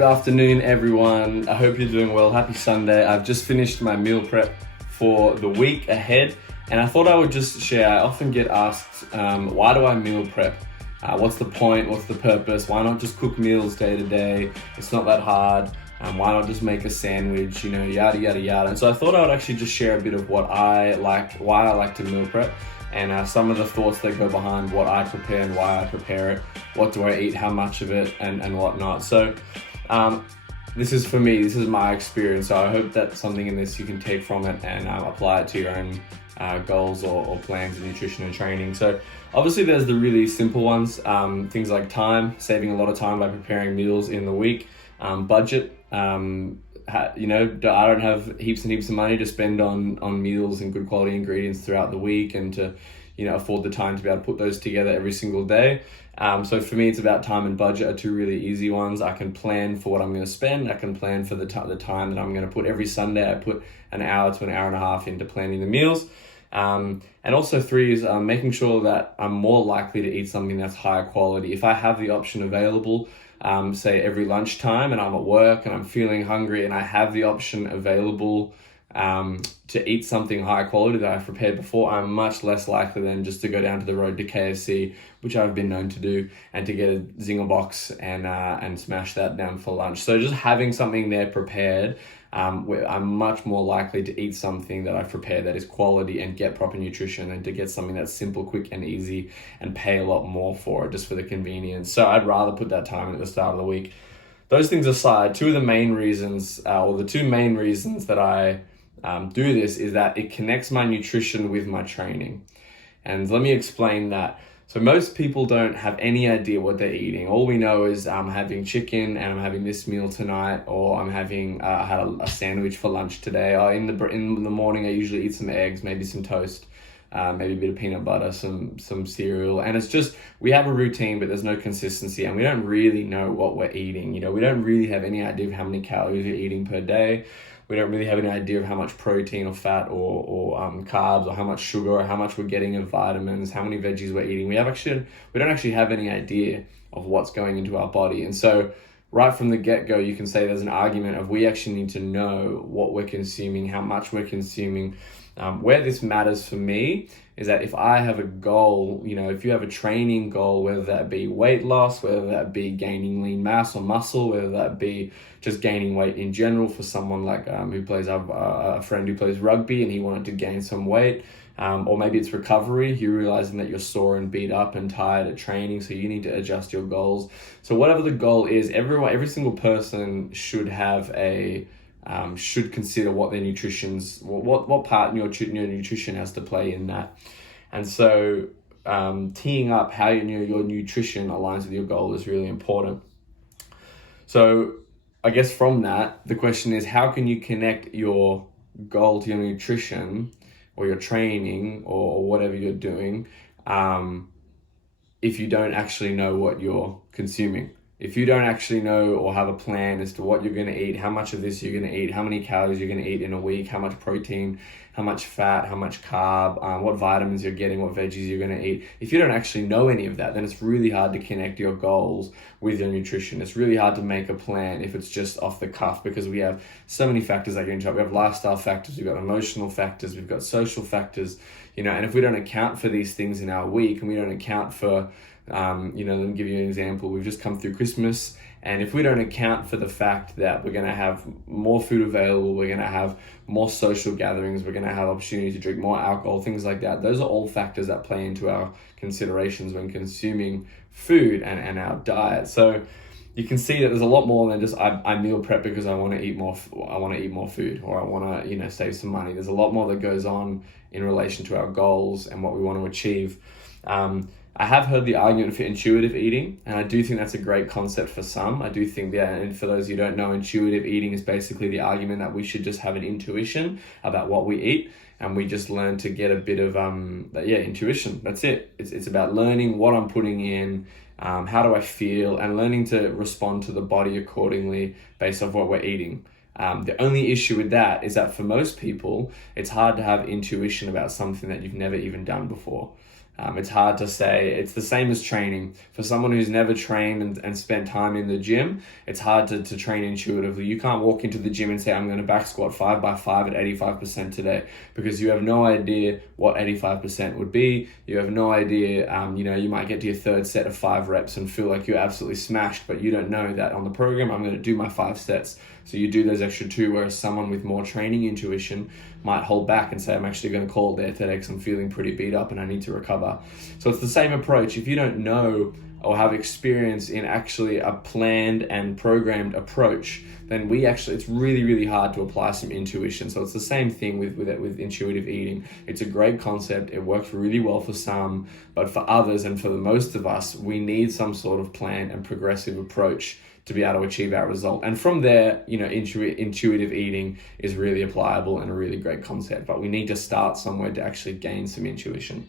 Good afternoon, everyone. I hope you're doing well. Happy Sunday. I've just finished my meal prep for the week ahead, and I thought I would just share. I often get asked, why do I meal prep? What's the point? What's the purpose? Why not just cook meals day to day? It's not that hard. Why not just make a sandwich? Yada, yada, yada. And so I thought I would actually just share a bit of what I like, why I like to meal prep, and some of the thoughts that go behind what I prepare and why I prepare it. What do I eat? How much of it? And whatnot. So this is for me. This is my experience. So I hope that something in this you can take from it and apply it to your own goals or plans in nutrition and training. So obviously there's the really simple ones, things like time, saving a lot of time by preparing meals in the week, budget. I don't have heaps and heaps of money to spend on meals and good quality ingredients throughout the week, and to afford the time to be able to put those together every single day. So for me, it's about time and budget are two really easy ones. I can plan for what I'm going to spend. I can plan for the time that I'm going to put every Sunday. I put an hour to an hour and a half into planning the meals. And also 3 is making sure that I'm more likely to eat something that's higher quality. If I have the option available, say every lunchtime, and I'm at work and I'm feeling hungry and I have the option available to eat something high quality that I've prepared before, I'm much less likely than just to go down to the road to KFC, which I've been known to do, and to get a Zinger box and smash that down for lunch. So just having something there prepared, where I'm much more likely to eat something that I've prepared that is quality and get proper nutrition, and to get something that's simple, quick and easy, and pay a lot more for it just for the convenience. So I'd rather put that time in at the start of the week. Those things aside, the two main reasons that I do this is that it connects my nutrition with my training. And let me explain that. So most people don't have any idea what they're eating. All we know is I'm having chicken and I'm having this meal tonight, or I'm having I had a sandwich for lunch today. In the morning I usually eat some eggs, maybe some toast, maybe a bit of peanut butter, some cereal, and it's just we have a routine, but there's no consistency, and we don't really know what we're eating. We don't really have any idea of how many calories we're eating per day. We don't really have any idea of how much protein or fat or carbs, or how much sugar, or how much we're getting of vitamins, how many veggies we're eating. We don't actually have any idea of what's going into our body. And so right from the get-go, you can say there's an argument of we actually need to know what we're consuming, how much we're consuming. Where this matters for me is that if I have a goal, if you have a training goal, whether that be weight loss, whether that be gaining lean mass or muscle, whether that be just gaining weight in general, for someone like a friend who plays rugby and he wanted to gain some weight, or maybe it's recovery, you're realizing that you're sore and beat up and tired at training, so you need to adjust your goals. So whatever the goal is, every single person should have should consider what their what part your nutrition has to play in that. And so teeing up how your nutrition aligns with your goal is really important. So I guess from that, the question is, how can you connect your goal to your nutrition or your training or whatever you're doing if you don't actually know what you're consuming? If you don't actually know or have a plan as to what you're going to eat, how much of this you're going to eat, how many calories you're going to eat in a week, how much protein, how much fat, how much carb, what vitamins you're getting, what veggies you're going to eat. If you don't actually know any of that, then it's really hard to connect your goals with your nutrition. It's really hard to make a plan if it's just off the cuff, because we have so many factors that get into it. We have lifestyle factors, we've got emotional factors, we've got social factors, and if we don't account for these things in our week, and we don't account for let me give you an example. We've just come through Christmas, and if we don't account for the fact that we're going to have more food available, we're going to have more social gatherings, we're going to have opportunity to drink more alcohol, things like that. Those are all factors that play into our considerations when consuming food and our diet. So you can see that there's a lot more than just I meal prep because I want to eat more food, or I want to save some money. There's a lot more that goes on in relation to our goals and what we want to achieve. I have heard the argument for intuitive eating, and I do think that's a great concept for some. I do think that, and for those who don't know, intuitive eating is basically the argument that we should just have an intuition about what we eat, and we just learn to get a bit of intuition. That's it. It's about learning what I'm putting in, how do I feel, and learning to respond to the body accordingly based off what we're eating. The only issue with that is that for most people, it's hard to have intuition about something that you've never even done before. It's hard to say. It's the same as training. For someone who's never trained and spent time in the gym, it's hard to train intuitively. You can't walk into the gym and say, I'm going to back squat 5x5 at 85% today, because you have no idea what 85% would be. You have no idea, you might get to your third set of 5 reps and feel like you're absolutely smashed, but you don't know that on the program, I'm going to do my 5 sets. So you do those extra 2, whereas someone with more training intuition might hold back and say, I'm actually going to call it there today because I'm feeling pretty beat up and I need to recover. So it's the same approach. If you don't know or have experience in actually a planned and programmed approach, then it's really, really hard to apply some intuition. So it's the same thing with intuitive eating. It's a great concept. It works really well for some, but for others and for the most of us, we need some sort of planned and progressive approach to be able to achieve our result. And from there, intuitive eating is really applicable and a really great concept, but we need to start somewhere to actually gain some intuition.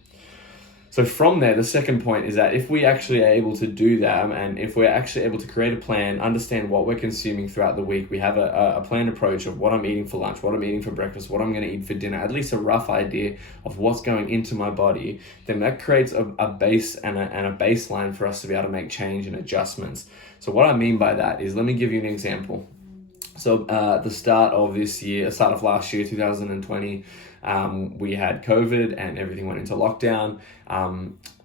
So from there, the second point is that if we actually are able to do that, and if we're actually able to create a plan, understand what we're consuming throughout the week, we have a planned approach of what I'm eating for lunch, what I'm eating for breakfast, what I'm going to eat for dinner, at least a rough idea of what's going into my body, then that creates a base and a baseline for us to be able to make change and adjustments. So what I mean by that is, let me give you an example. So the start of last year, 2020, we had COVID and everything went into lockdown.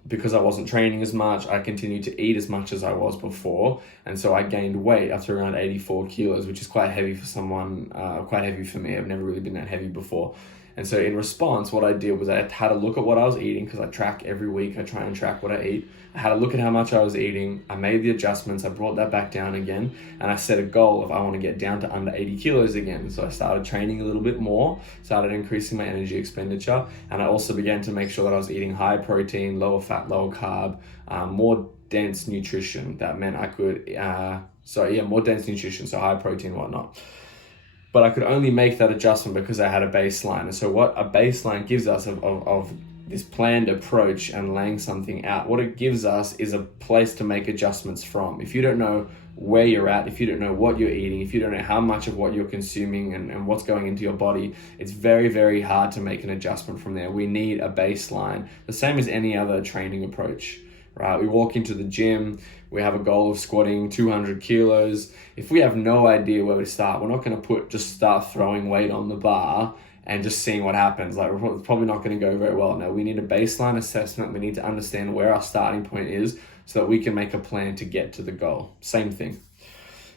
Because I wasn't training as much, I continued to eat as much as I was before. And so I gained weight up to around 84 kilos, which is quite heavy for someone, quite heavy for me. I've never really been that heavy before. And so in response, what I did was I had to look at what I was eating, because I track every week. I try and track what I eat. I had to look at how much I was eating. I made the adjustments. I brought that back down again. And I set a goal of I want to get down to under 80 kilos again. So I started training a little bit more, started increasing my energy expenditure. And I also began to make sure that I was eating high protein, lower fat, lower carb, more dense nutrition. That meant I could, more dense nutrition, so high protein and whatnot. But I could only make that adjustment because I had a baseline. And so what a baseline gives us of this planned approach and laying something out, what it gives us is a place to make adjustments from. If you don't know where you're at, if you don't know what you're eating, if you don't know how much of what you're consuming and what's going into your body, it's very, very hard to make an adjustment from there. We need a baseline, the same as any other training approach. Right? We walk into the gym, we have a goal of squatting 200 kilos. If we have no idea where to start, we're not going to just start throwing weight on the bar and just seeing what happens. Like, it's probably not going to go very well. No, we need a baseline assessment. We need to understand where our starting point is so that we can make a plan to get to the goal. Same thing.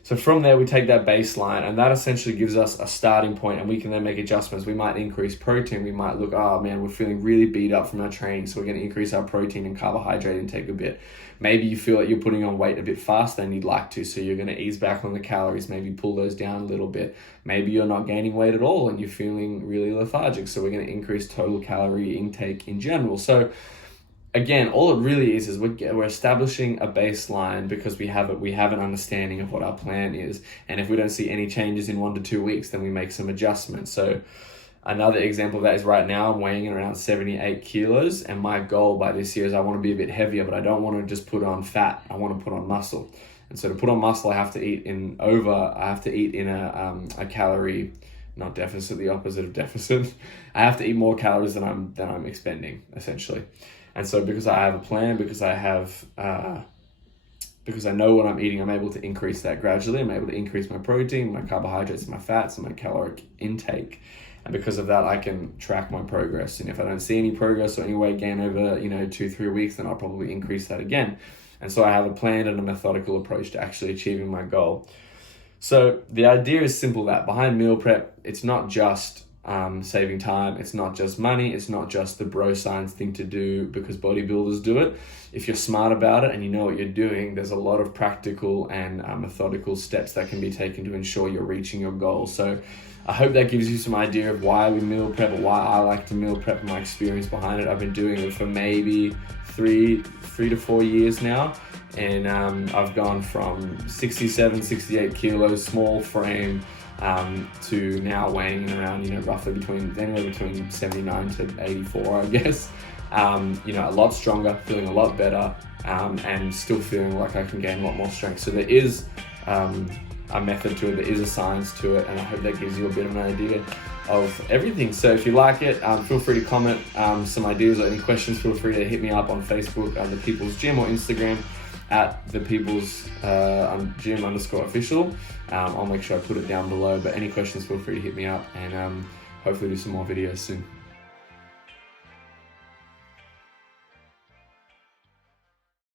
So from there, we take that baseline, and that essentially gives us a starting point, and we can then make adjustments. We might increase protein. We might look, oh man, we're feeling really beat up from our training, so we're going to increase our protein and carbohydrate intake a bit. Maybe you feel like you're putting on weight a bit faster than you'd like to, so you're going to ease back on the calories, maybe pull those down a little bit. Maybe you're not gaining weight at all and you're feeling really lethargic, so we're going to increase total calorie intake in general. So again, all it really is we're establishing a baseline because we have an understanding of what our plan is. And if we don't see any changes in 1 to 2 weeks, then we make some adjustments. So another example of that is right now I'm weighing in around 78 kilos. And my goal by this year is I want to be a bit heavier, but I don't want to just put on fat. I want to put on muscle. And so to put on muscle, I have to eat in a calorie, not deficit, the opposite of deficit. I have to eat more calories than I'm expending, essentially. And so because I have a plan, because I know what I'm eating, I'm able to increase that gradually. I'm able to increase my protein, my carbohydrates, my fats, and my caloric intake. And because of that, I can track my progress. And if I don't see any progress or any weight gain over, 2-3 weeks, then I'll probably increase that again. And so I have a plan and a methodical approach to actually achieving my goal. So the idea is simple, that behind meal prep, it's not just saving time, it's not just money, it's not just the bro science thing to do because bodybuilders do it. If you're smart about it and you know what you're doing, there's a lot of practical and methodical steps that can be taken to ensure you're reaching your goal. So I hope that gives you some idea of why we meal prep, or why I like to meal prep, and my experience behind it. I've been doing it for maybe three to 4 years now, and I've gone from 67, 68 kilos, small frame, to now weighing around, roughly anywhere between 79 to 84, I guess. A lot stronger, feeling a lot better, and still feeling like I can gain a lot more strength. So there is a method to it, there is a science to it, and I hope that gives you a bit of an idea. of everything. So if you like it, feel free to comment some ideas or any questions. Feel free to hit me up on Facebook, The People's Gym, or Instagram at The People's Gym _official. I'll make sure I put it down below, but any questions, feel free to hit me up, and hopefully do some more videos soon.